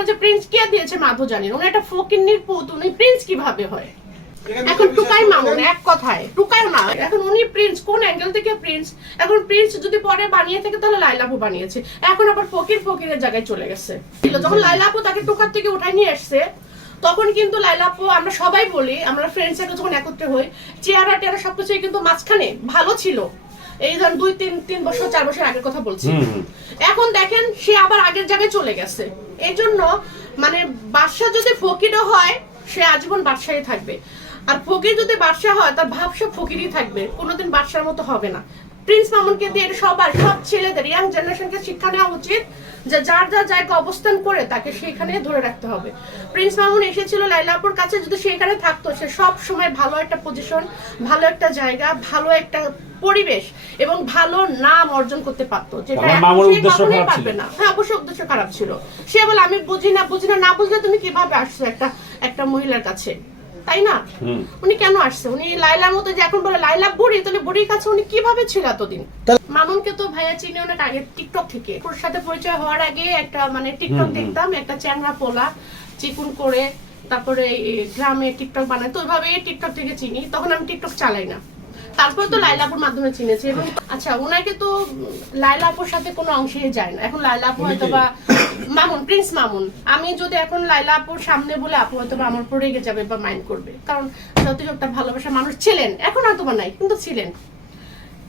নামটা যে প্রিন্স কে দিয়েছে মাধু জানেন, উনি একটা ফকিন্নির পুত, উনি প্রিন্স কিভাবে হয়? এখন টুকাই মামুন এক কথায়, টুকাই না, এখন উনি প্রিন্স কোন অ্যাঙ্গেল থেকে প্রিন্স? এখন প্রিন্স যদি পরে বানিয়ে থাকে তাহলে লাইলা আপু বানিয়েছে, এখন আবার ফকিরের জায়গায় চলে গেছে। যখন লাইলা আপু তাকে টুকার থেকে উঠাই নিয়ে আসছে তখন কিন্তু লাইলা আপু, আমরা সবাই বলি, আমরা ফ্রেন্ডস যখন একত্রে হই, চেহারা টেহারা সবকিছু কিন্তু মাঝখানে ভালো ছিল। এই ধরেন 2-3 বছর 4 বছর আগের কথা বলছি। এখন দেখেন সে আবার আগের জায়গায় চলে গেছে। এই জন্য মানে বাদশা যদি ফকিরও হয় সে আজীবন বাদশাই থাকবে, আর ফকির যদি বাদশা হয় তার ভাব সব ফকিরই থাকবে, কোনোদিন বাদশার মতো হবে না। প্রিন্স মামুনকে দিয়ে সব ছেলেদের, ইয়াং জেনারেশনকে শিক্ষা নেওয়া উচিত যে যার যার জায়গা অবস্থান করে তাকে সেখানে ধরে রাখতে হবে। প্রিন্স মামুন এসেছিল লাইলা আপুর কাছে, যদি সেখানে থাকতো সে সব সময় ভালো একটা পজিশন, ভালো একটা জায়গা, ভালো একটা পরিবেশ এবং ভালো নাম অর্জন করতে পারতো, যেটা কখনোই পারবে না। হ্যাঁ, অবশ্যই উদ্দেশ্য খারাপ ছিল। সে বলে আমি বুঝি না, না বুঝলে তুমি কিভাবে আসছো একটা মহিলার কাছে, তাই না? উনি কেন আসছে? উনি লাইলার মতো যে এখন বলে লাইলা বুড়ি, তাহলে বুড়ির কাছে উনি কিভাবে ছিল এতদিন? মামুনকে তো ভাইয়া চিনি অনেক আগে, টিকটক থেকে। ওর সাথে পরিচয় হওয়ার আগে একটা মানে টিকটক দেখতাম, একটা চ্যাংড়া পোলা চিকুন করে তারপরে গ্রামে টিকটক বানায়, তো ওইভাবে টিকটক থেকে চিনি। তখন আমি টিকটক চালাই না, তারপরে তো লাইলা আপুর মাধ্যমে চিনেছি। এবং আচ্ছা, ওনাকে তো লাইলা আপুর সাথে কোনো অংশেই যায় না। এখন লাইলা আপু হয়তো বা মামুন, প্রিন্স মামুন, আমি যদি এখন লাইলা আপুর সামনে বলে আপু হয়তো বা আমার উপর রেগে যাবে বা মাইন্ড করবে, কারণ সত্যি একটা ভালোবাসা মানুষ ছিলেন, এখন হয়তো বা নাই, কিন্তু ছিলেন।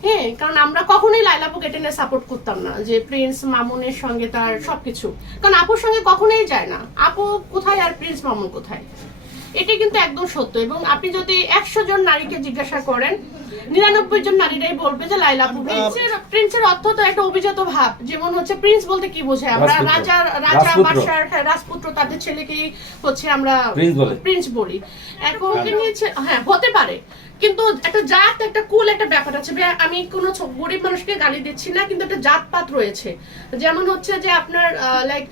হ্যাঁ, কারণ আমরা কখনোই লাইলা আপুকে এটা নিয়ে সাপোর্ট করতাম না যে প্রিন্স মামুনের সঙ্গে তার সবকিছু, কারণ আপুর সঙ্গে কখনোই যায় না। আপু কোথায় আর প্রিন্স মামুন কোথায়, এটা কিন্তু একদম সত্য। এবং আপনি যদি 100 জন নারীকে জিজ্ঞাসা করেন, 99 জন নারীরাই বলবে যে লাইলা আপু। প্রিন্সের অর্থ তো একটা অভিজাত ভাব, যেমন হচ্ছে প্রিন্স বলতে কি বোঝায়, আমরা রাজা বাদশার রাজপুত্র তাদের ছেলেকেই হচ্ছে আমরা প্রিন্স বলি। এখন হ্যাঁ হতে পারে, কিন্তু একটা জাত, একটা কুল, একটা ব্যাপার আছে। আমি কোনো গরিব মানুষকে গালি দিচ্ছি না, কিন্তু একটা জাতপাত রয়েছে। যেমন হচ্ছে যে আপনার লাইক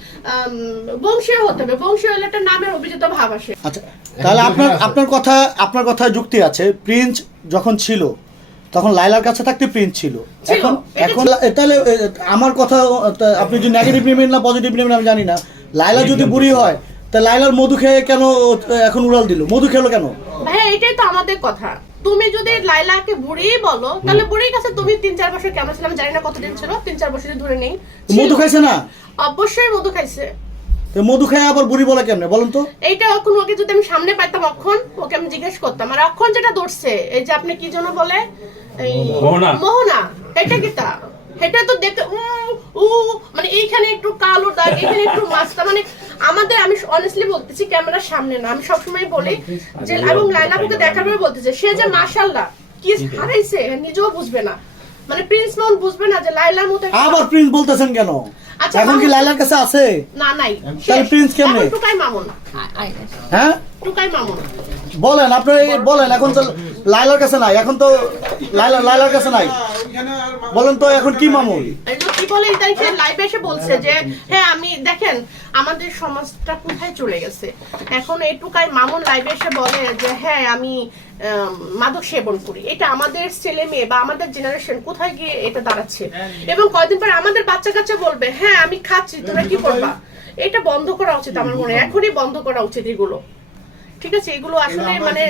বংশীয় হতে হবে, বংশীয় হলে একটা নামের অভিজাত ভাব আসে। আচ্ছা, তাহলে আপনার কথা যুক্তি আছে। প্রিন্স যখন ছিল তখন লাইলার কাছে থাকতে প্রিন্স ছিল, এখন তাহলে আমার কথা আপনি যদি নেগেটিভ নেবেন না পজিটিভ নেবেন আমি জানি না। লাইলা যদি বুড়ি হয় তা লাইলার মধু খেয়ে কেন এখন উড়াল দিল? মধু খেলো কেন? ভাই এটাই তো আমাদের কথা। তুমি যদি লাইলাকে বুড়ি বলো, তাহলে বুড়ির কাছে তুমি 3-4 বছর কেমন ছিল? আমি জানি না কতদিন ছিল, 3-4 বছর ধরে নেই। মধু খাইছে না? অবশ্যই মধু খাইছে। মধু খায় আবার বুড়ি বলে কেমনে বলেন তো? এইটা এখন ওকে যদি আমি সামনে পাইতাম, অক্ষণ ওকে আমি জিজ্ঞেস করতাম। আর অক্ষণ যেটা ধরছে, এই যে আপনি কি যেন বলে, মোহনা, এটা কি তা? এটা তো দেখতে মানে এইখানে একটু কালো দাগ, এখানে একটু মাস্তা, মানে আমাদের, আমি অনেস্টলি বলতেছি ক্যামেরার সামনে না, আমি সবসময় বলি যে, এবং লাইলা আপুকে দেখার পরে বলতেছে সে যে মাশাআল্লাহ কি হারাইছে নিজেও বুঝবে না, মানে প্রিন্স মামুন বুঝবে না যে লাইলার মতো। আবার প্রিন্স বলতেছেন কেন? এখন কি লাইলার কাছে আছে? না, নাই। তাহলে প্রিন্স কেমনে? টুকাই মামুন। হ্যাঁ, টুকাই মামুন বলেন, আপনি বলেন। এখন তো লাইলার কাছে নাই, এখন তো লাইলার কাছে নাই, বলেন তো এখন কি মামুন কি বলে? এটাই সে লাইভে এসে বলছে যে হ্যাঁ আমি, দেখেন আমাদের সমাজটা কোথায় চলে গেছে। এখন এই টুকাই মামুন লাইভে এসে বলে যে হ্যাঁ আমি মাদক সেবন করি। এটা আমাদের ছেলে মেয়ে বা আমাদের জেনারেশন কোথায় গিয়ে এটা দাঁড়াচ্ছে। এবং কয়দিন পর আমাদের বাচ্চা কাচ্চা বলবে হ্যাঁ আমি খাচ্ছি, তোমরা কি করবা? এটা বন্ধ করা উচিত, আমার মনে হয় এখনই বন্ধ করা উচিত এগুলো। ঠিক আছে, এগুলো আসলে মানে